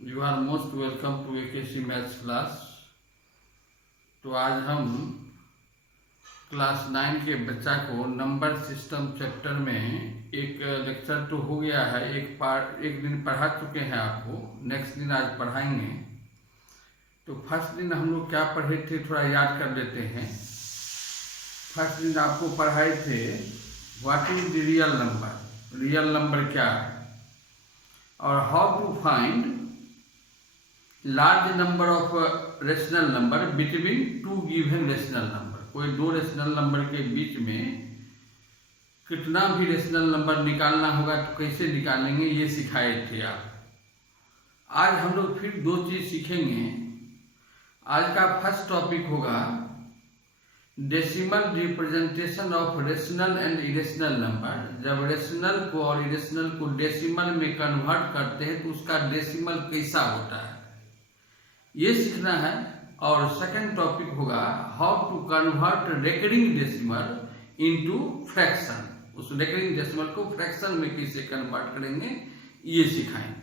You are most welcome to AKC maths class. तो आज हम क्लास 9 के बच्चा को नंबर सिस्टम चैप्टर में एक लेक्चर तो हो गया है, एक दिन पढ़ा चुके हैं आपको, नेक्स्ट दिन आज पढ़ाएंगे। तो फर्स्ट दिन हम लोग क्या पढ़े थे थोड़ा याद कर लेते हैं। फर्स्ट दिन आपको पढ़ाए थे what is the real number क्या है, और how to find large number of rational number between two given rational number. कोई दो रेशनल नंबर के बीच में कितना भी रेशनल नंबर निकालना होगा तो कैसे निकालेंगे, ये सिखाए थे आप। आज हम लोग फिर दो चीज सीखेंगे। आज का फर्स्ट टॉपिक होगा decimal representation of rational and irrational number. जब रेशनल को और इरेशनल को डेसिमल में कन्वर्ट करते हैं तो उसका डेसिमल कैसा होता है, ये सीखना है। और सेकंड टॉपिक होगा how to convert recurring decimal into fraction. उस रेकरिंग डेसिमल को फ्रैक्शन में कैसे कन्वर्ट करेंगे, ये सिखाएंगे।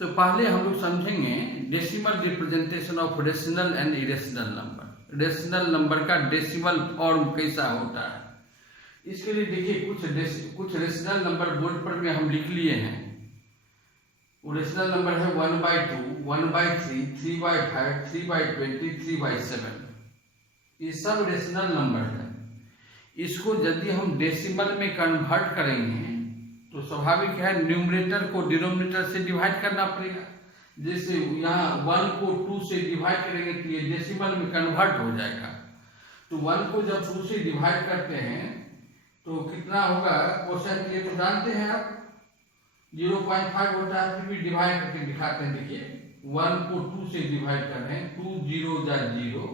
तो पहले हम लोग समझेंगे decimal representation of rational and irrational number. Rational number का डेसिमल फॉर्म कैसा होता है, इसके लिए देखिए कुछ रेशनल नंबर बोर्ड पर में हम लिख लिए हैं। वो रेशनल नंबर है 1/2, 1/3, 3/5, 3/20, 3/7। ये सब रेशनल नंबर है। इसको यदि हम डेसिमल में कन्वर्ट करेंगे तो स्वाभाविक है न्यूमरेटर को डिनोमिनेटर से डिवाइड करना पड़ेगा। जैसे यहाँ 1 को 2 से डिवाइड करेंगे तो ये डेसिमल में कन्वर्ट हो जाएगा। तो 1 को जब 2 से डिवाइड करते हैं तो कितना होगा, क्वेश्चन ये तो जानते हैं आप, 0.5 होता है, फिर भी डिवाइड करके दिखाते हैं। देखिए 1 को 2 से डिवाइड कर रहे हैं, 2 0 0,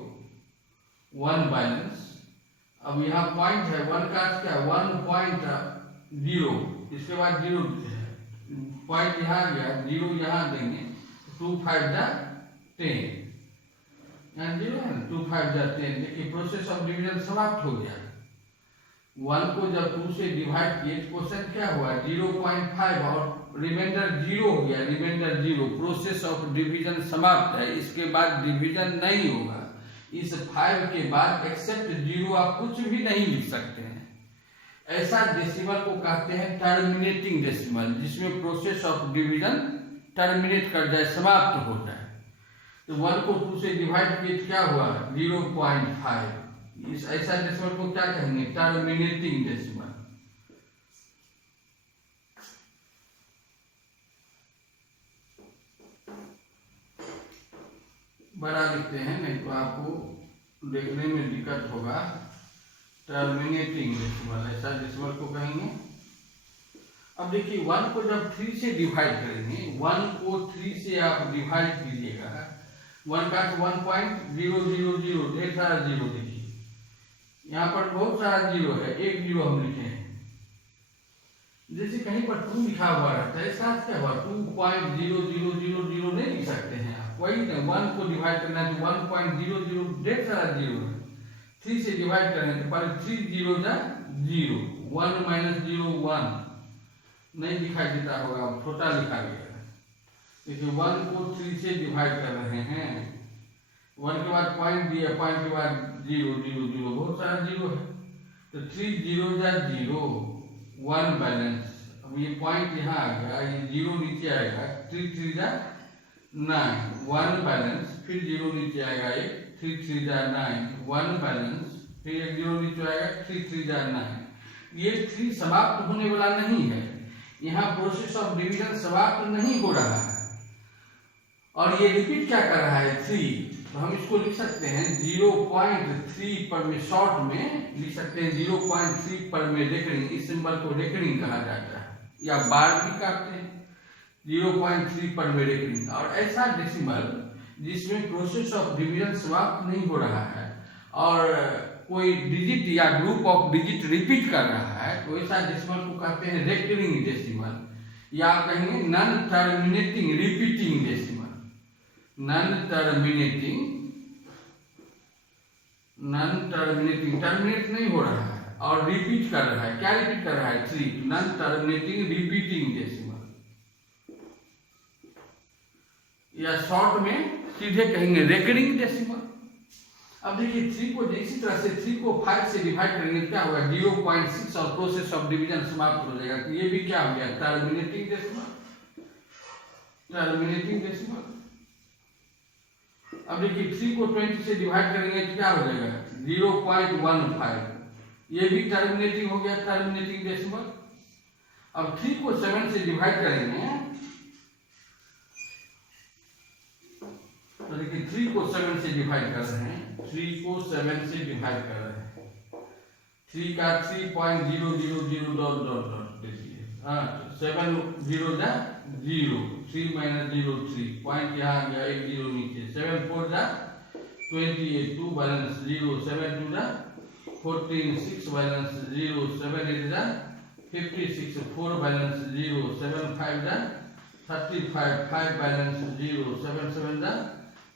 1 बैलेंस। अब यहाँ पॉइंट है, 1 का क्या 1.0, इसके बाद 0 पॉइंट यहाँ गया, 0 यहाँ देंगे, 2 5 10, यहाँ 0 है, 2 5 10। देखिए प्रोसेस ऑफ डिवीजन समाप्त हो गया। 1 को जब 2 से डिवाइड किए तो क्वेश्चन क्या हुआ, 0.5 और रिमाइंडर 0 हो गया, रिमाइंडर 0। प्रोसेस ऑफ डिवीजन समाप्त है, इसके बाद डिवीजन नहीं होगा। इस 5 के बाद एक्सेप्ट 0 आप कुछ भी नहीं लिख सकते हैं। ऐसा डेसिमल को कहते हैं टर्मिनेटिंग डेसिमल, जिसमें प्रोसेस ऑफ डिवीजन टर्मिनेट कर जाए, समाप्त हो जाए। तो 1 को 2 से डिवाइड किए क्या हुआ, 0.5। इस ऐसा डेसिमल को क्या कहेंगे, टर्मिनेटिंग डेसिमल। बड़ा लिखते हैं, नहीं तो आपको देखने में दिक्कत होगा। टर्मिनेटिंग डेसिमल, ऐसा डेसिमल को कहेंगे। अब देखिए 1 को जब 3 से डिवाइड करेंगे, 1 को 3 से आप डिवाइड कीजिएगा, 1 का 1.000, ढेर सारा 0। देखिए यहाँ पर बहुत सारा 0 है, एक 0 हम लिखे हैं। जैसे कहीं पर 2 लिखा हुआ रहता है, इसका क्या हुआ, 2.0000 नहीं लिख सकते हैं आप। वही 1 को डिवाइड करना है तो 1.00, ढेर सारा 0 है। 3 से डिवाइड करें तो पहले 3 0 0, 1 - 0 1 नहीं दिखाई देता होगा, छोटा लिखा गया है। देखिए 1 को 3 से डिवाइड कर रहे हैं, 1 के बाद पॉइंट दिया, पॉइंट के बाद 0 0 0, बहुत सारा 0 है। तो 3 0 0, 1 बैलेंस। अब ये पॉइंट यहाँ आ गया, ये 0 नीचे आएगा, 3 3 9, 1 बैलेंस, फिर 0 नीचे आएगा, एक 3 3 9, 1 बैलेंस, फिर एक 0 नीचे आएगा, 3 3 9। ये 3 समाप्त होने वाला नहीं है, यहाँ प्रोसेस ऑफ डिवीजन समाप्त नहीं हो रहा है, और ये रिपीट क्या कर रहा है, 3। तो हम इसको लिख सकते हैं 0.3 पर में, शॉर्ट में लिख सकते हैं 0.3 पर में रेकरिंग। इस सिंबल को रेकरिंग कहा जाता है, या बार भी कहते हैं, 0.3 पर में रेकरिंग। और ऐसा डेसिमल जिसमें प्रोसेस ऑफ डिवीजन समाप्त नहीं हो रहा है और कोई डिजिट या ग्रुप ऑफ डिजिट रिपीट कर रहा है, तो ऐसा डेसिमल को कहते हैं रेकरिंग डेसिमल, या कहेंगे non terminating repeating decimal. Non terminating, terminate नहीं हो रहा है और रिपीट कर रहा है। क्या रिपीट कर रहा है, 3, नॉन टर्मिनेटिंग रिपीटिंग डेसिमल। या शॉर्ट में सीधे कहेंगे रेकरिंग डेसिमल। अब देखिए 3 को इसी तरह से 3 को 5 से डिवाइड करेंगे क्या होगा 0.6 और प्रोसेस ऑफ डिवीजन समाप्त हो जाएगा। तो ये भी क्या हो गया टर्मिनेटिंग डेसिमल। Terminating decimal. अब देखिए 3 को 20 से डिवाइड करेंगे तो क्या हो जाएगा 0.15। ये भी टर्मिनेटिंग हो गया टर्मिनेटिंग डेसिमल। अब 3 को 7 से डिवाइड करेंगे तो देखिए 3 को 7 से डिवाइड कर रहे हैं 3 को 7 से डिवाइड कर रहे हैं 3 का 3.000 डॉट डॉट डॉट देखिए 7 0 जा 0 3 माइनस 0 3 पॉइंट यहाँ आ गया 1 0 नीचे 7 4 जा 28 2 बैलेंस 0 7 2 जा 14 6 बैलेंस 0 7 8 जा 56 4 बैलेंस 0 7 5 जा 35 5 बैलेंस 0 7 7 जा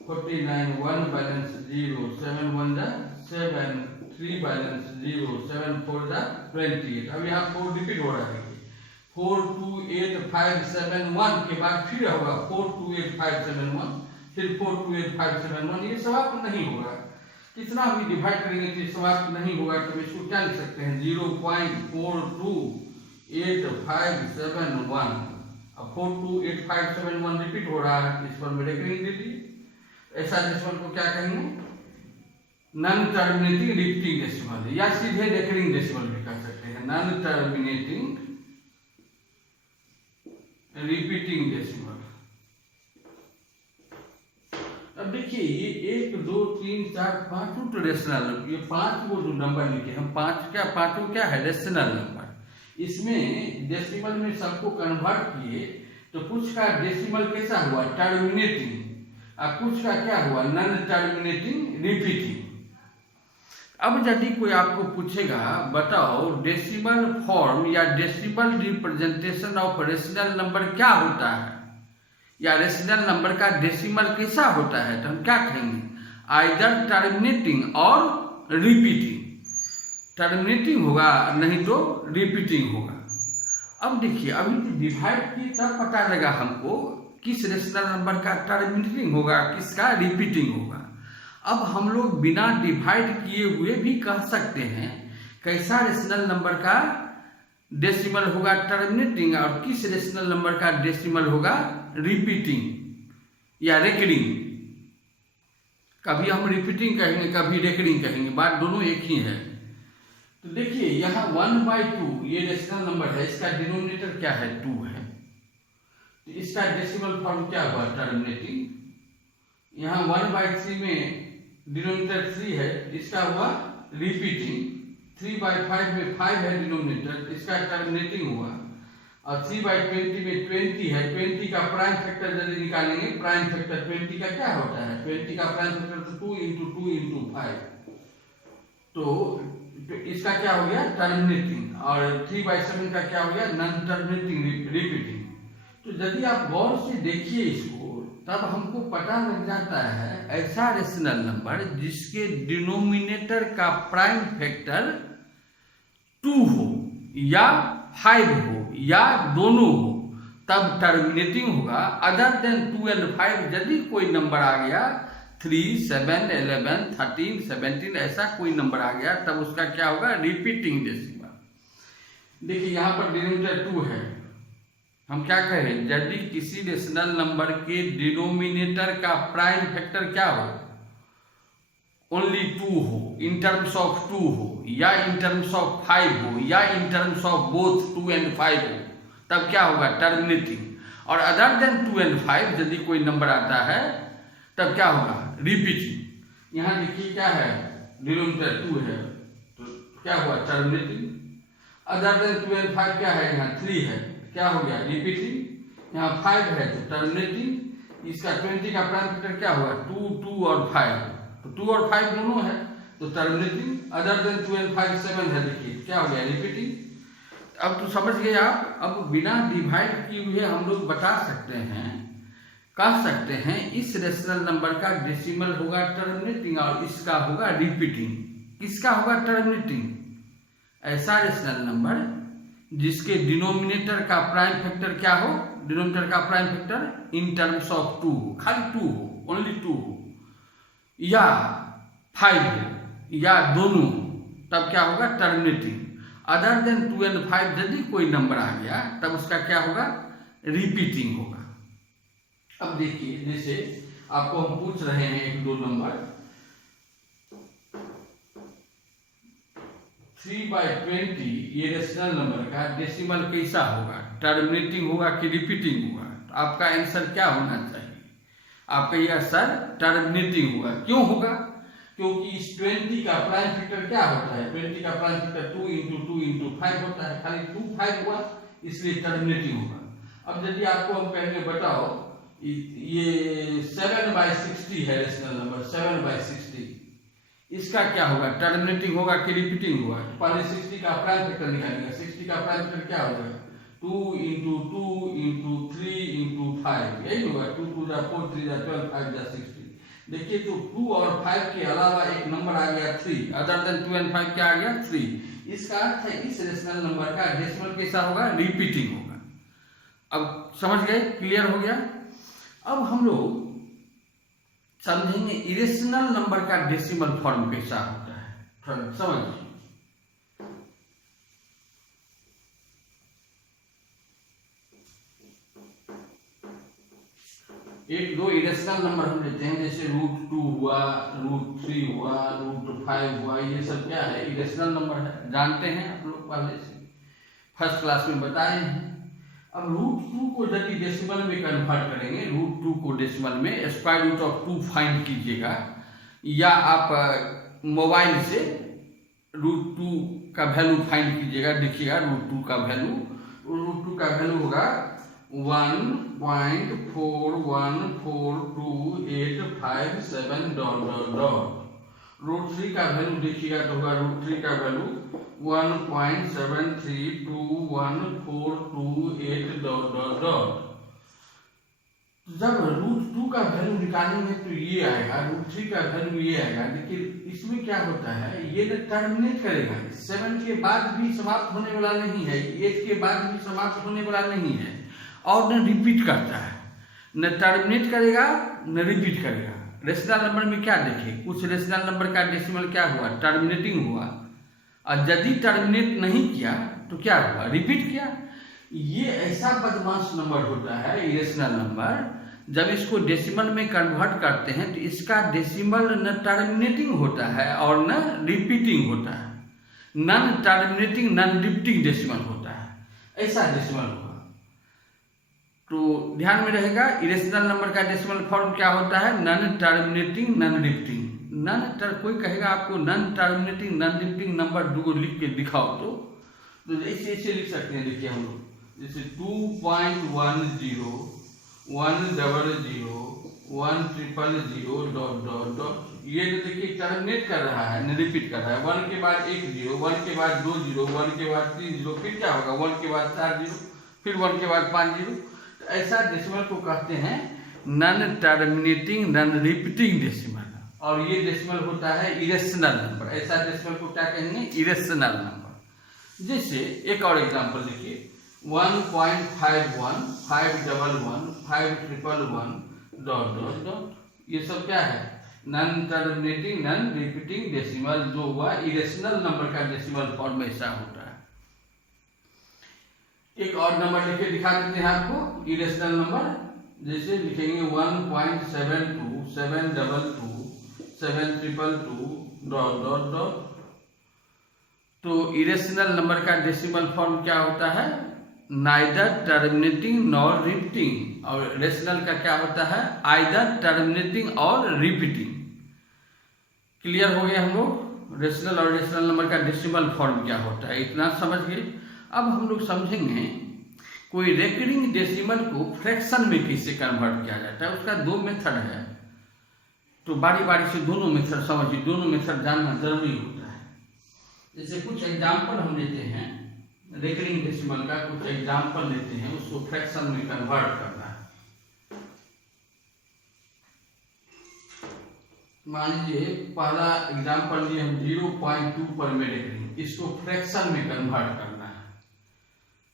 49 1 बैलेंस 0 7 1 जा 7 3 बैलेंस 0 7 4 जा 28। अब यहाँ 4 रिपीट हो रहा है 4 2 8 5 7 1 के बाद फिर होगा 4 2 8 5 7 1 फिर 4 2 8 5 7 1। ये समाप्त नहीं होगा कितना भी डिवाइड करेंगे तो समाप्त नहीं होगा। तो इसको क्या लिख सकते हैं 0.42857 अब 428571 रिपीट हो रहा है। इस पर में रेकरिंग दे दीजिए। ऐसा डेसिमल को क्या कहेंगे नॉन टर्मिनेटिंग रिपीटिंग डेसिमल या सीधे रेकरिंग डेसिमल भी कह सकते हैं नॉन टर्मिनेटिंग रिपीटिंग डेसिमल। अब देखिए ये 1 2 3 4 5 तो रेशनल ये 5 वो जो नंबर लिखे हम 5 क्या है रेशनल नंबर। इसमें डेसिमल में सबको कन्वर्ट किए तो कुछ का डेसिमल कैसा हुआ टर्मिनेटिंग और कुछ का क्या हुआ नॉन टर्मिनेटिंग रिपीटिंग। अब यदि कोई आपको पूछेगा बताओ डेसिमल फॉर्म या decimal representation of rational number क्या होता है या रेशनल नंबर का डेसिमल कैसा होता है तो हम क्या कहेंगे आइदर टर्मिनेटिंग और रिपीटिंग। टर्मिनेटिंग होगा नहीं तो रिपीटिंग होगा। अब देखिए अभी डिवाइड किए तब पता लगा हमको किस रेशनल नंबर का टर्मिनेटिंग होगा किसका रिपीटिंग होगा। अब हम लोग बिना डिवाइड किए हुए भी कह सकते हैं कैसा रेशनल नंबर का डेसिमल होगा टर्मिनेटिंग और किस रेशनल नंबर का डेसिमल होगा रिपीटिंग या रेकरिंग। कभी हम रिपीटिंग कहेंगे कभी रेकरिंग कहेंगे बात दोनों एक ही है। तो देखिए यहाँ 1/2 ये रेशनल नंबर है इसका डिनोमिनेटर क्या है 2 है तो इसका डेसिमल फॉर्म क्या हुआ टर्मिनेटिंग। यहाँ 1/3 में डिनोमिनेटर 3 है इसका हुआ रिपीटिंग। 3/5 में 5 है डिनोमिनेटर इसका टर्मिनेटिंग हुआ और 3/20 में 20 है 20 का प्राइम फैक्टर यदि निकालेंगे प्राइम फैक्टर 20 का क्या होता है 20 का प्राइम फैक्टर 2 × 2 × 5 तो इसका क्या हो गया टर्मिनेटिंग और 3/7 का क्या हो गया नॉन टर्मिनेटिंग रिपीटिंग। तो यदि आप गौर से देखिए इसको तब हमको पता लग जाता है ऐसा रेशनल नंबर जिसके डिनोमिनेटर का प्राइम फैक्टर 2 हो या 5 हो या दोनों हो तब टर्मिनेटिंग होगा। अदर देन 2 and 5 यदि कोई नंबर आ गया 3 7 11 13 17 ऐसा कोई नंबर आ गया तब उसका क्या होगा रिपीटिंग डेसिमल। देखिए यहाँ पर डिनोमिनेटर 2 है हम क्या कहें यदि किसी रेशनल नंबर के डिनोमिनेटर का प्राइम फैक्टर क्या हो ओनली 2 हो इन टर्म्स ऑफ 2 हो या इन टर्म्स ऑफ 5 हो या in terms of both 2 and 5 हो तब क्या होगा टर्मिनेटिंग। और अदर देन 2 and 5 यदि कोई नंबर आता है तब क्या होगा रिपीटिंग। यहाँ देखिए क्या है डिनोमिनेटर 2 है तो क्या हुआ टर्मिनेटिंग। अदर देन 2 and 5 क्या है यहाँ 3 है क्या हो गया रिपीटिंग। यहाँ 5 है तो टर्मिनेटिंग। इसका 20 का प्राइम फैक्टर क्या हुआ 2 2 और 5 तो 2 और 5 दोनों है तो टर्मिनेटिंग। अदर देन 2 and 5 7 है देखिए क्या हो गया रिपीटिंग। अब तो समझ गए आप। अब बिना डिवाइड किए हुए हम लोग बता सकते हैं कह सकते हैं इस रेशनल नंबर का डेसिमल होगा टर्मिनेटिंग और इसका होगा रिपीटिंग। किसका होगा टर्मिनेटिंग ऐसा रेशनल नंबर जिसके डिनोमिनेटर का प्राइम फैक्टर क्या हो डिनोमिनेटर का prime factor in terms of 2 हो, खाली 2 हो, ओनली 2 हो, या 5 हो, या दोनों हो, तब क्या होगा टर्मिनेटिंग। अदर देन 2 and 5 यदि कोई नंबर आ गया तब उसका क्या होगा रिपीटिंग होगा। अब देखिए जैसे आपको हम पूछ रहे हैं एक दो नंबर 3/20, ये रेशनल नंबर का डेसिमल कैसा होगा, टर्मिनेटिंग होगा कि रिपीटिंग होगा। तो आपका आंसर क्या होना चाहिए, आपका यह आंसर टर्मिनेटिंग होगा। क्यों होगा, क्योंकि इस 20 का प्राइम फैक्टर क्या होता है, 20 का प्राइम फैक्टर 2 × 2 × 5 होता है, खाली 2 5 हुआ इसलिए टर्मिनेटिंग होगा। अब यदि आपको हम कहेंगे बताओ ये 7/60 है रेशनल नंबर, 7/60, इसका क्या होगा टर्मिनेटिंग होगा कि रिपीटिंग होगा। तो पहले 60 का प्राइम फैक्टर निकालेंगे, 60 का प्राइम फैक्टर क्या हो जाएगा 2 × 2 × 3 × 5, यही होगा 2 2 4 3 12 5 60। देखिए तो 2 और 5 के अलावा एक नंबर आ गया 3, अदर देन 2 and 5 क्या आ गया 3। इसका अर्थ है इस रेशनल नंबर का डेसिमल कैसा होगा रिपीटिंग होगा। अब समझ गए, क्लियर हो गया। अब हम लोग समझेंगे इरेशनल नंबर का डेसिमल फॉर्म कैसा होता है, थोड़ा समझिए। एक दो इरेशनल नंबर हम लेते हैं, जैसे √2 हुआ, √3 हुआ, √5 हुआ, ये सब क्या है इरेशनल नंबर है, जानते हैं आप लोग पहले से फर्स्ट क्लास में बताए हैं। अब √2 को यदि डेसिमल में कन्वर्ट करेंगे, √2 को डेसिमल में स्क्वायर रूट ऑफ 2 फाइंड कीजिएगा, या आप मोबाइल से √2 का वैल्यू फाइंड कीजिएगा, देखिएगा √2 का वैल्यू होगा 1.4142857 ... √3 का वैल्यू देखिएगा तो होगा √3 का वैल्यू 1.73214228 ... जब √2 का वैल्यू निकालेंगे तो ये आएगा, √3 का वैल्यू ये आएगा। लेकिन इसमें क्या होता है, ये न टर्मिनेट करेगा, 7 के बाद भी समाप्त होने वाला नहीं है, 8 के बाद भी समाप्त होने वाला नहीं है, और न रिपीट करता है, न टर्मिनेट करेगा न रिपीट करेगा। रेशनल नंबर में क्या देखिए, कुछ रेशनल नंबर का डेसिमल क्या हुआ टर्मिनेटिंग हुआ, और यदि टर्मिनेट नहीं किया तो क्या हुआ रिपीट किया। ये ऐसा बदमाश नंबर होता है इरेशनल नंबर, जब इसको डेसिमल में कन्वर्ट करते हैं तो इसका डेसिमल न टर्मिनेटिंग होता है और न रिपीटिंग होता है, non terminating non repeating decimal होता है, ऐसा डेसिमल होगा। तो ध्यान में रहेगा इरेशनल नंबर का डेसिमल फॉर्म क्या होता है, नॉन टर्मिनेटिंग नॉन रिपीटिंग। कोई कहेगा आपको non terminating non repeating number दो लिख के दिखाओ तो ऐसे लिख सकते हैं। देखिए हम लोग जैसे 2.10 100 ये तो देखिए टर्मिनेट कर रहा है न रिपीट कर रहा है, 1 के बाद 1 0, 1 के बाद 2 0, 1 के बाद 3 0, फिर क्या होगा 1 के बाद 4 0, फिर 1 के बाद 5 0। तो ऐसा डेसिमल को कहते हैं non terminating non repeating decimal, और ये डेसिमल होता है इरेशनल नंबर। ऐसा डेसिमल को क्या कहेंगे इरेशनल नंबर। जैसे एक और एग्जांपल देखिए 1.51 511 511 ... ये सब क्या है non terminating non repeating decimal, जो हुआ इरेशनल नंबर का डेसिमल फॉर्म ऐसा होता है। एक और नंबर लिखे दिखा देते हैं आपको इरेशनल नंबर, जैसे लिखेंगे 1.72 722 722 ... तो इरेशनल नंबर का डेसिमल फॉर्म क्या होता है नाइदर टर्मिनेटिंग नॉर रिपीटिंग, और रेशनल का क्या होता है आइदर टर्मिनेटिंग और रिपीटिंग। क्लियर हो गया हम लोग रेशनल और रेशनल नंबर का डेसिमल फॉर्म क्या होता है, इतना समझ गए। अब हम लोग समझेंगे कोई रेकरिंग डेसिमल को फ्रैक्शन में कैसे कन्वर्ट किया जाता है। उसका दो मेथड है, तो बारी बारी से दोनों मेथड समझिए, दोनों मेथड जानना जरूरी होता है। जैसे कुछ एग्जाम्पल हम लेते हैं रेकरिंग डेसिमल का, कुछ एग्जाम्पल लेते हैं, उसको फ्रैक्शन में कन्वर्ट करना है। मान लीजिए पहला एग्जाम्पल लिए हम 0.2 पर में रेकरिंग, इसको फ्रैक्शन में कन्वर्ट करना है।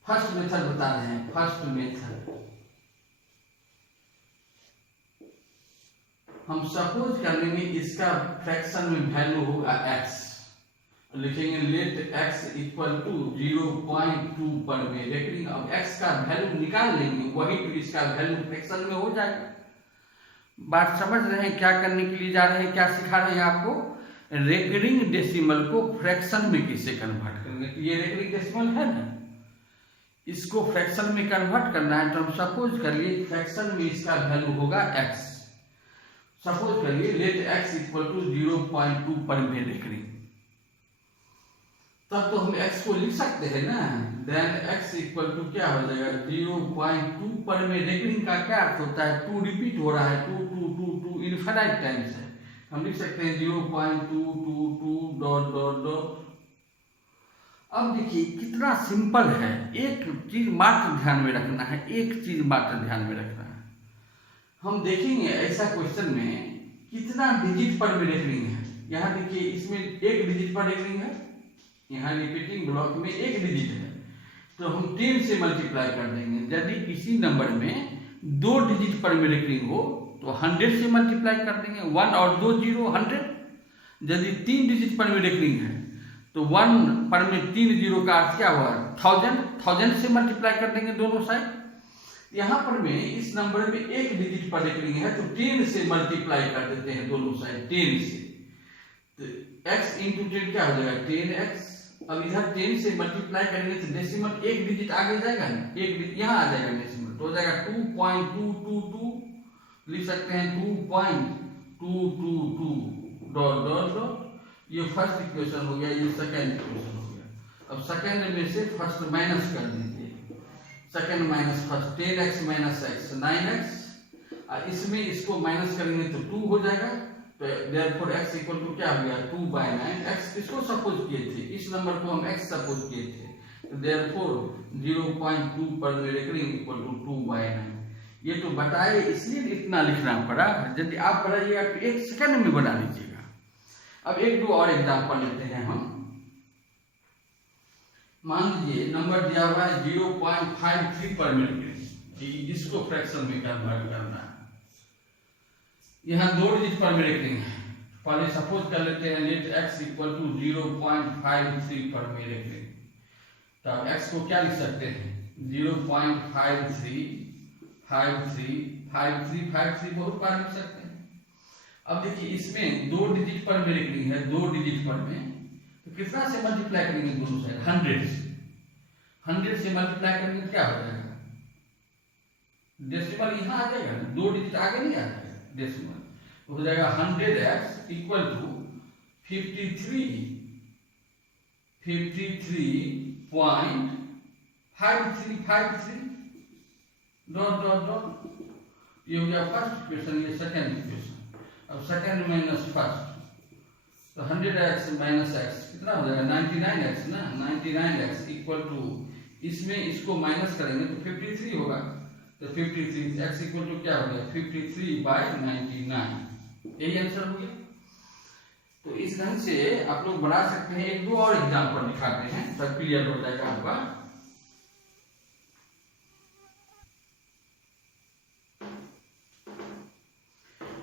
फर्स्ट मेथड बता रहे हैं, फर्स्ट मेथड हम सपोज कर लेंगे इसका फ्रैक्शन में वैल्यू होगा x, लिखेंगे लेट x इक्वल टू 0.2 पर में रेकरिंग। अब x का वैल्यू निकाल लेंगे, वही तो इसका वैल्यू फ्रैक्शन में हो जाएगा। बात समझ रहे हैं क्या करने के लिए जा रहे हैं, क्या सिखा रहे हैं आपको? रेकरिंग डेसिमल को फ्रैक्शन में कैसे कन्वर्ट करेंगे। ये रेकरिंग डेसिमल है ना, इसको फ्रैक्शन में कन्वर्ट करना है। तो हम सपोज करिए फ्रैक्शन में इसका वैल्यू होगा x। सपोज करिए लेट x इक्वल टू 0.2 पर में रेकरिंग, तब तो हम x को लिख सकते हैं ना। देन x इक्वल टू क्या हो जाएगा 0.2 पर में रेकरिंग का क्या अर्थ होता है, 2 रिपीट हो रहा है, 2 2 2 2 इनफाइनाइट टाइम्स है। हम लिख सकते हैं 0.222 डॉट डॉट डॉट। अब देखिए कितना सिंपल है, एक चीज मात्र ध्यान में रखना है, एक चीज मात्र ध्यान में रखना है। हम देखेंगे ऐसा क्वेश्चन में कितना डिजिट पर में रेकरिंग है। यहाँ देखिए इसमें एक डिजिट पर रेकरिंग है, यहाँ रिपीटिंग ब्लॉक में एक डिजिट है, तो हम 10 से मल्टीप्लाई कर देंगे। यदि किसी नंबर में 2 डिजिट पर में रेकरिंग हो तो 100 से मल्टीप्लाई कर देंगे, 1 और 2 0 100। यदि 3 डिजिट पर में रेकरिंग है तो 1 पर में 3 0 का अर्थ क्या हुआ 1000 से मल्टीप्लाई कर देंगे दोनों साइड। यहाँ पर में इस नंबर में एक डिजिट पर रेकरिंग है तो 10 से मल्टीप्लाई कर देते हैं दोनों साइड 10 से, तो x इंटू 10 क्या हो जाएगा 10x। अब इधर 10 से मल्टीप्लाई करेंगे तो डेसिमल एक डिजिट आगे जाएगा ना, एक डिजिट यहाँ आ जाएगा डेसिमल, तो हो जाएगा 2.222, लिख सकते हैं 2.222 डॉट डॉट डॉट। ये फर्स्ट इक्वेशन हो गया, ये सेकंड इक्वेशन हो गया। अब सेकंड में से फर्स्ट माइनस कर दीजिए, second minus first 10x minus x 9x, और इसमें इसको माइनस करेंगे तो 2 हो जाएगा। तो therefore x इक्वल टू क्या हो गया 2/9। x किसको सपोज किए थे, इस नंबर को हम x सपोज किए थे, तो therefore 0.2 पर में रेकरिंग इक्वल टू 2/9। ये तो बताए इसलिए इतना लिखना पड़ा, यदि आप बनाइएगा तो 1 सेकंड में बना लीजिएगा। अब एक दो और एग्जांपल लेते हैं हम। मान लीजिए नंबर दिया हुआ है 0.53 पर में रेकरिंग, इसको फ्रैक्शन में कन्वर्ट करना है। यहाँ 2 डिजिट पर में रेकरिंग है, पहले सपोज कर लेते हैं लेट x इक्वल टू 0.53 पर में रेकरिंग। तो x को क्या लिख सकते हैं 0.53 बहुत बार लिख सकते हैं। अब देखिए इसमें 2 डिजिट पर में रेकरिंग है, 2 डिजिट पर में, तो कितना से मल्टीप्लाई करेंगे दोनों साइड 100 से। 100 से मल्टीप्लाई करेंगे क्या हो जाएगा डेसिमल यहाँ आ जाएगा, 2 डिजिट आगे नहीं आ जाएगा डेसिमल, तो हो जाएगा 100x equal to 53.5353 dot dot dot. ये हो गया फर्स्ट इक्वेशन, ये सेकंड इक्वेशन। अब सेकंड माइनस फर्स्ट, तो 100x माइनस x कितना हो जाएगा 99x ना, 99x इक्वल टू इसमें इसको माइनस करेंगे तो 53 होगा, तो 53 x इक्वल टू क्या हो गया 53/99। यही आंसर हो गया। तो इस ढंग से आप लोग बना सकते हैं। एक दो और एग्जांपल दिखाते हैं तब क्लियर हो जाएगा आपका।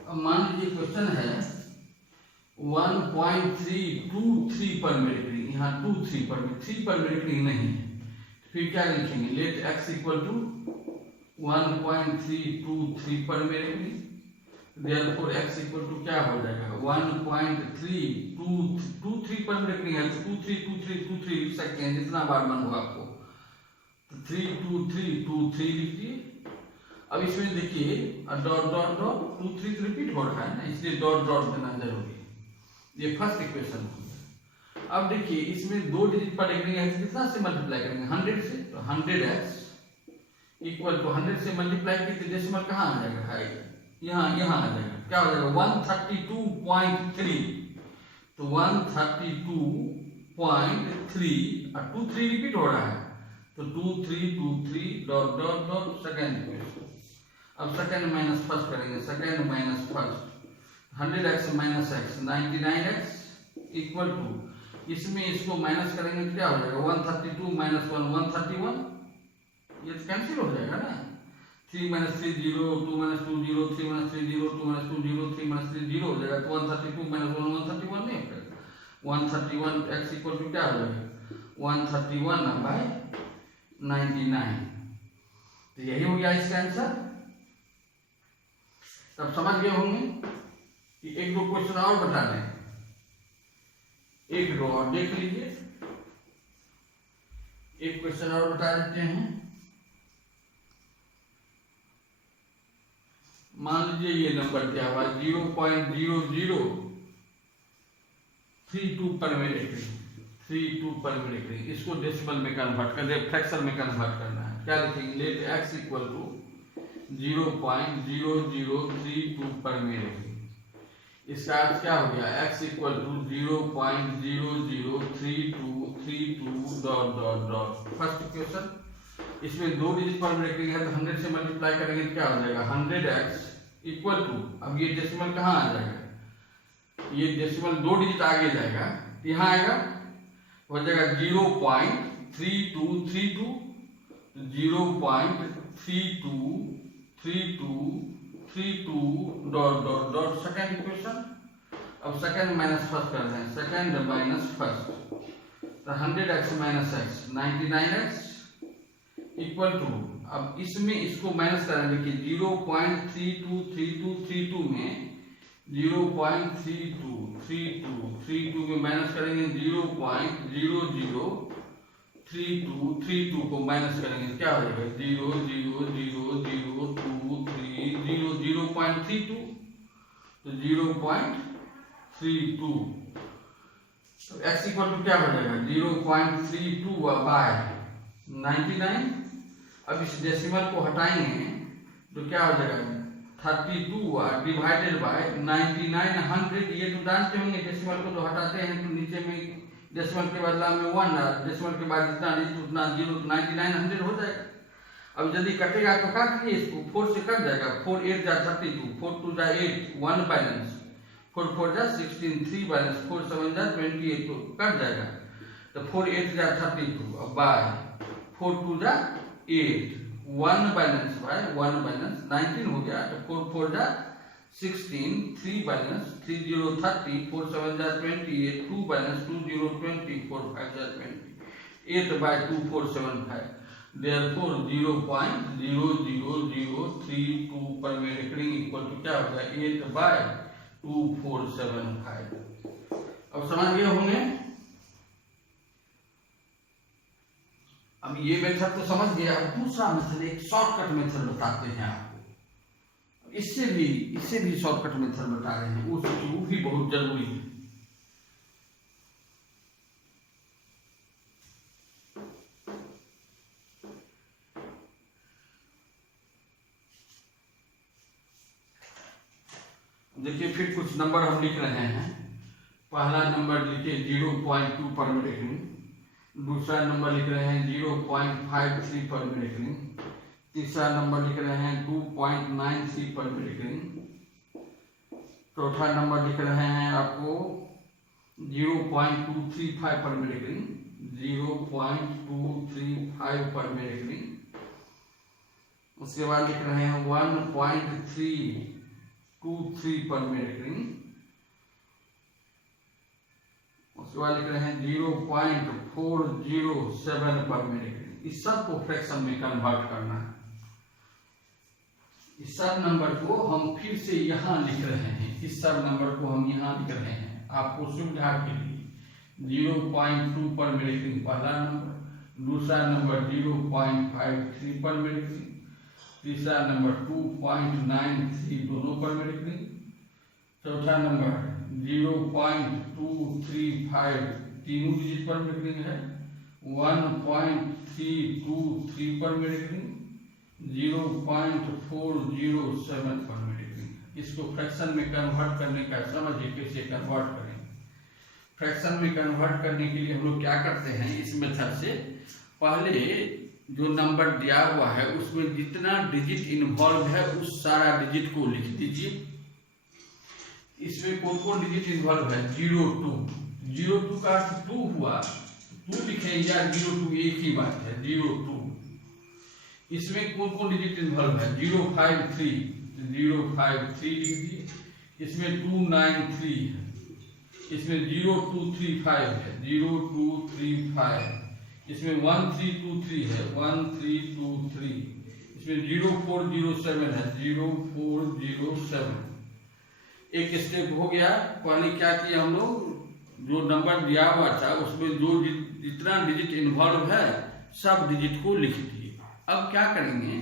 अब मान लीजिए क्वेश्चन है 1.323 पर में रेकरिंग, यहाँ 23 पर में 3 पर में रेकरिंग नहीं है, फिर क्या लिखेंगे लेट x इक्वल टू 1.323 पर में recurring. therefore x equal to क्या हो जाएगा 1.323 पर में रेकरिंग है, तो 232323 लिख सकते हैं जितना बार मन हो आपको, तो 32323 लिख दिए। अब इसमें देखिए डॉट डॉट डॉट 23 रिपीट हो रहा है ना, इसलिए डॉट डॉट देना जरूरी है। ये फर्स्ट इक्वेशन हो गया। अब देखिए इसमें 2 डिजिट पर रेकरिंग है, कितना से मल्टीप्लाई करेंगे 100 से, तो 100x इक्वल टू 100 से मल्टीप्लाई की तो डेसिमल कहाँ आ जाएगा यहाँ आ जाएगा, क्या हो जाएगा 132.3, तो 132.3 और 23 रिपीट हो रहा है, तो 2323 dot dot dot second equation. अब सेकंड माइनस फर्स्ट करेंगे, second minus first 100x minus x 99x equal to इसमें इसको माइनस करेंगे तो क्या हो जाएगा 132 माइनस 1 131, ये कैंसिल हो जाएगा ना, 3 - 3 0, 2 - 2 0, 3 - 3 0, 2 - 2 0, 3 - 3 0 हो जाएगा। तो 132 - 1 131 नहीं होगा। 131 x इक्वल टू क्या हो जाएगा 131/99। तो यही हो गया इसका आंसर। तब समझ गए होंगे कि एक दो क्वेश्चन और बता दें, एक दो और देख लीजिए। एक क्वेश्चन और बता देते हैं। मान लीजिए ये नंबर क्या हुआ 0.0032 पर मिनट, 32 पर मिनट। इसको डेसिमल में कन्वर्ट कर दे, फ्रैक्शन में कन्वर्ट करना है। क्या लिखेंगे, लेट x इक्वल टू 0.0032 पर मिनट। इसका अर्थ क्या हो गया, x equal to 0.003232 ... first question, इसमें 2 डिजिट पर मिनट है तो 100 से मल्टीप्लाई करेंगे तो क्या हो जाएगा 100x इक्वल टू, अब ये डेसिमल कहाँ आ जाएगा, ये डेसिमल 2 डिजिट आगे जाएगा, यहाँ आएगा हो जाएगा 0.3232 0.3232 ... सेकेंड क्वेश्चन। अब सेकेंड माइनस फर्स्ट कर रहे हैं, सेकेंड माइनस फर्स्ट, तो 100x minus x 99x equal to, अब इसमें इसको माइनस करेंगे कि 0.323232 में 0.323232 में माइनस करेंगे 0.003232 को माइनस करेंगे क्या हो जाएगा 0.32 तो 0.32। तो x इक्वल टू क्या हो जाएगा 0.32/99। अब इस डेसिमल को हटाएंगे तो क्या हो जाएगा 32 डिवाइडेड बाय 99 100। ये तो जानते होंगे डेसिमल को तो हटाते हैं तो नीचे में डेसिमल के बदला में 1, डेसिमल के बाद जितना डिजिट उतना 0, 99 100 हो जाएगा। अब यदि कटेगा तो काट लिए इसको, 4 से कट जाएगा, 4 8 जा 32, 4 2 जा 8, 1 बैलेंस, 4 4 जा 16, 3 बैलेंस, 4 7 जा 28 तो कट जाएगा, तो 4 8 जा 32, अब बाय 4 2 जा 8, 1 बैलेंस बाय 1 बैलेंस 19 हो गया, तो 4 4 जा 16, 3 बैलेंस 3 0 30, 4 7 जा 28, 2 बैलेंस 2 0 20, 4 5 जा 20, 8/2475। Therefore 0.0032 पर मिनट इक्वल टू क्या होगा 8/2475। अब समझ गए होंगे। अब ये मेथड तो समझ गए, अब दूसरा मेथड एक शॉर्टकट मेथड बताते हैं आपको, इससे भी शॉर्टकट मेथड बता रहे हैं, वो भी बहुत जरूरी है। देखिए फिर कुछ नंबर हम लिख रहे हैं। पहला नंबर लिखिए 0.2 पर मिनट, दूसरा नंबर लिख रहे हैं 0.53 पर मिनट, तीसरा नंबर लिख रहे हैं 2.93 पर मिनट, चौथा नंबर लिख रहे हैं आपको 0.235 पर मिनट, 0.235 पर मिनट। उसके बाद लिख रहे हैं 1.323 पर मिनट। उसके बाद लिख रहे हैं 0.407 पर मिनट। इस सब को फ्रैक्शन में कन्वर्ट करना है। इस सब नंबर को हम फिर से यहाँ लिख रहे हैं, इस सब नंबर को हम यहाँ लिख रहे हैं आपको सुविधा के लिए। 0.2 पर मिनट पहला नंबर, दूसरा नंबर 0.53 पर मिनट, तीसरा नंबर 2.93 दोनों पर मिनट, चौथा नंबर 0.235 तीनों डिजिट पर मिनट है, 1.323 पर मिनट, 0.407 पर मिनट। इसको फ्रैक्शन में कन्वर्ट करने का समझिए कैसे कन्वर्ट करें। फ्रैक्शन में कन्वर्ट करने के लिए हम लोग क्या करते हैं, इस मेथड से पहले जो नंबर दिया हुआ है उसमें जितना डिजिट इन्वॉल्व है उस सारा डिजिट को लिख दीजिए। इसमें कौन कौन डिजिट इन्वॉल्व है, 02 का अर्थ 2 हुआ, 2 लिखे या 02 एक ही बात है, 02। इसमें कौन कौन डिजिट इन्वॉल्व है? 053 लिख दिए। इसमें 293 है, इसमें 0235 है 0235, इसमें 1323 है 1323, इसमें 0407 है 0407। एक स्टेप हो गया। पहले क्या किया हम लोग, जो नंबर दिया हुआ था उसमें जो जितना डिजिट इन्वॉल्व है सब डिजिट को लिख दिए। अब क्या करेंगे,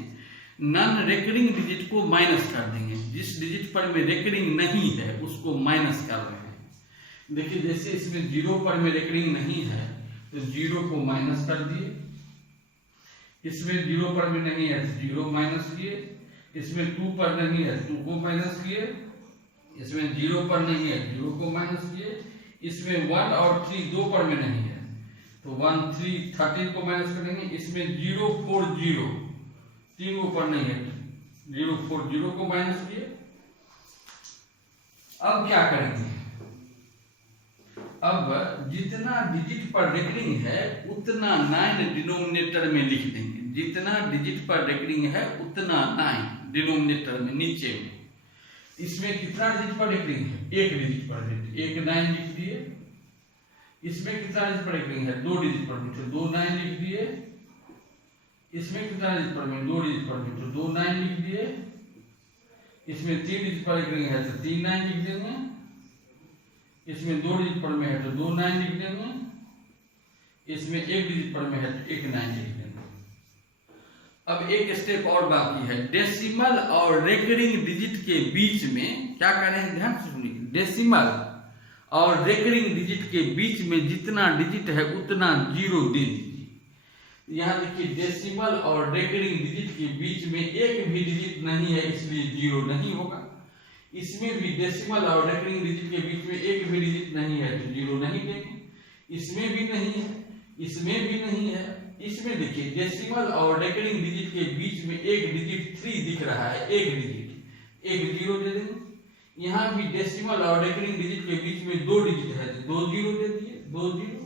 नॉन रेकरिंग डिजिट को माइनस कर देंगे। जिस डिजिट पर में रेकरिंग नहीं है उसको माइनस कर रहे हैं। देखिए जैसे इसमें 0 पर में रेकरिंग नहीं है तो 0 को माइनस कर दिए, इसमें 0 पर में नहीं है तो 0 माइनस किए, इसमें 2 पर नहीं है 2 को माइनस किए, इसमें 0 पर नहीं है 0 को माइनस किए, इसमें 1 और 3 2 पर में नहीं है तो 1 3 13 को माइनस करेंगे, इसमें 040 3 ऊपर नहीं है 040 को माइनस किए। अब क्या करेंगे, अब जितना डिजिट पर रेकरिंग है उतना 9 डिनोमिनेटर में लिख देंगे। जितना डिजिट पर रेकरिंग है उतना 9 डिनोमिनेटर में नीचे में। इसमें कितना डिजिट पर रेकरिंग है? 1 डिजिट पर रेकरिंग, 1 9 लिख दिए। इसमें कितना डिजिट पर रेकरिंग है? 2 डिजिट पर मीटर, 2 9 लिख दिए। इसमें कितना डिजिट पर मीटर? 2 डिजिट पर मीटर, 2 9 लिख दिए। इसमें 3 डिजिट पर रेकरिंग है तो 3 9 लिख देंगे। इसमें 2 डिजिट पर में है तो 2 9 लिख देंगे। इसमें 1 डिजिट पर में है तो 1 9 लिख देंगे। अब एक स्टेप और बाकी है, डेसिमल और रेकरिंग डिजिट के बीच में क्या करें, ध्यान से सुनिए। डेसिमल और रेकरिंग डिजिट के बीच में जितना डिजिट है उतना 0 दे दीजिए। यहाँ देखिए डेसिमल और रेकरिंग डिजिट के बीच में एक भी डिजिट नहीं है इसलिए 0 नहीं होगा। इसमें भी डेसिमल और रेकरिंग डिजिट के बीच में एक भी डिजिट नहीं है तो 0 नहीं देंगे। इसमें भी नहीं है, इसमें भी नहीं है। इसमें देखिए डेसिमल और रेकरिंग डिजिट के बीच में एक डिजिट 3 दिख रहा है, एक डिजिट, एक 0 दे देंगे। यहाँ भी डेसिमल और रेकरिंग डिजिट के बीच में 2 डिजिट है तो 2 0 दे दिए, 2 0।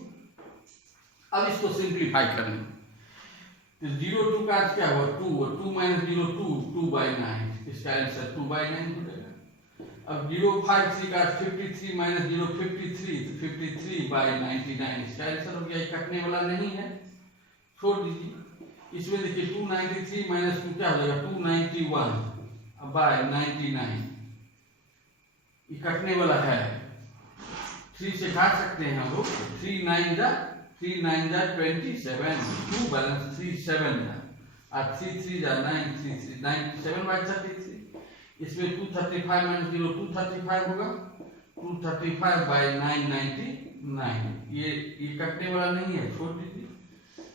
अब इसको सिंप्लीफाई करेंगे तो 0 2 का क्या हुआ 2, और 2 माइनस 0 2/9, इसका आंसर 2/9 हो जाएगा। अब 053 का 53 माइनस 0 53 तो 53/99, इसका आंसर हो गया। कटने वाला नहीं है, छोड़ दीजिए। इसमें देखिए 293 माइनस 2 क्या हो जाएगा 291/99, ये कटने वाला है। 3 से काट सकते हैं हम लोग, 3 9 जा 27, 2 बैलेंस 3 7 जा और 3 3 जा 9 3 3 97/33। इसमें 235 माइनस 0 235 होगा, 235/999, ये कटने वाला नहीं है, छोड़ दीजिए।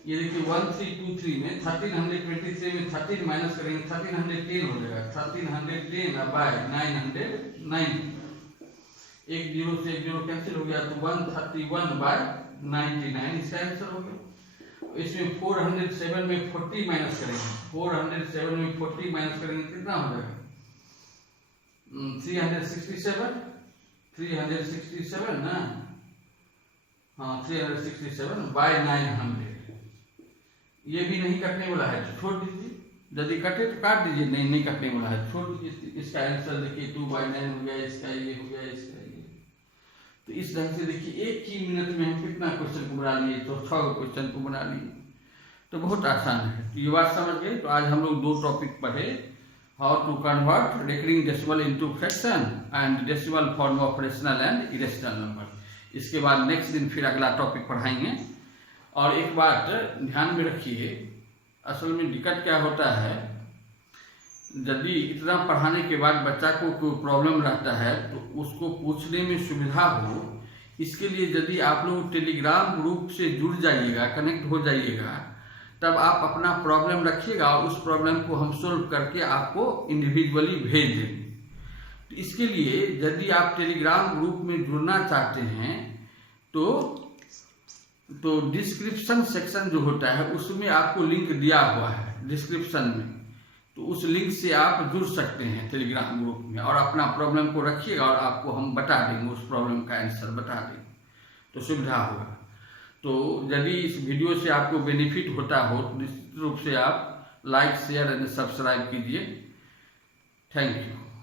ये देखिए 1323 में 1323 में 13 माइनस करेंगे 1310 हो जाएगा, 1310/990, एक 0 से एक 0 कैंसिल हो गया तो 131/99, इसका आंसर हो गया। इसमें 407 में 40 माइनस करेंगे, 407 में 40 माइनस करेंगे कितना हो जाएगा 367 ना, हाँ 367/900। ये भी नहीं कटने वाला है तो छोड़ दीजिए, यदि कटे तो काट दीजिए, नहीं कटने वाला है छोड़ दीजिए। इसका आंसर देखिए 2/9 हो गया, इसका ये हो गया, इसका ये। तो इस ढंग से देखिए एक ही मिनट में हम कितना क्वेश्चन को बना लिए, तो 6 क्वेश्चन को बना लिए, तो बहुत आसान है। तो ये बात समझ गए। तो आज हम लोग 2 टॉपिक पढ़े, how to convert recurring decimal into fraction and decimal form of rational and irrational number. इसके बाद नेक्स्ट दिन फिर अगला टॉपिक पढ़ाएंगे। और एक बात ध्यान में रखिए, असल में दिक्कत क्या होता है, यदि इतना पढ़ाने के बाद बच्चा को कोई प्रॉब्लम रहता है तो उसको पूछने में सुविधा हो, इसके लिए यदि आप लोग टेलीग्राम ग्रुप से जुड़ जाइएगा, कनेक्ट हो जाइएगा, तब आप अपना प्रॉब्लम रखिएगा और उस प्रॉब्लम को हम सोल्व करके आपको इंडिविजुअली भेज देंगे। तो इसके लिए यदि आप टेलीग्राम ग्रुप में जुड़ना चाहते हैं तो डिस्क्रिप्शन सेक्शन जो होता है उसमें आपको लिंक दिया हुआ है डिस्क्रिप्शन में, तो उस लिंक से आप जुड़ सकते हैं टेलीग्राम ग्रुप में और अपना प्रॉब्लम को रखिएगा और आपको हम बता देंगे, उस प्रॉब्लम का आंसर बता देंगे, तो सुविधा होगा। तो यदि इस वीडियो से आपको बेनिफिट होता हो तो निश्चित रूप से आप लाइक शेयर एंड सब्सक्राइब कीजिए। Thank you.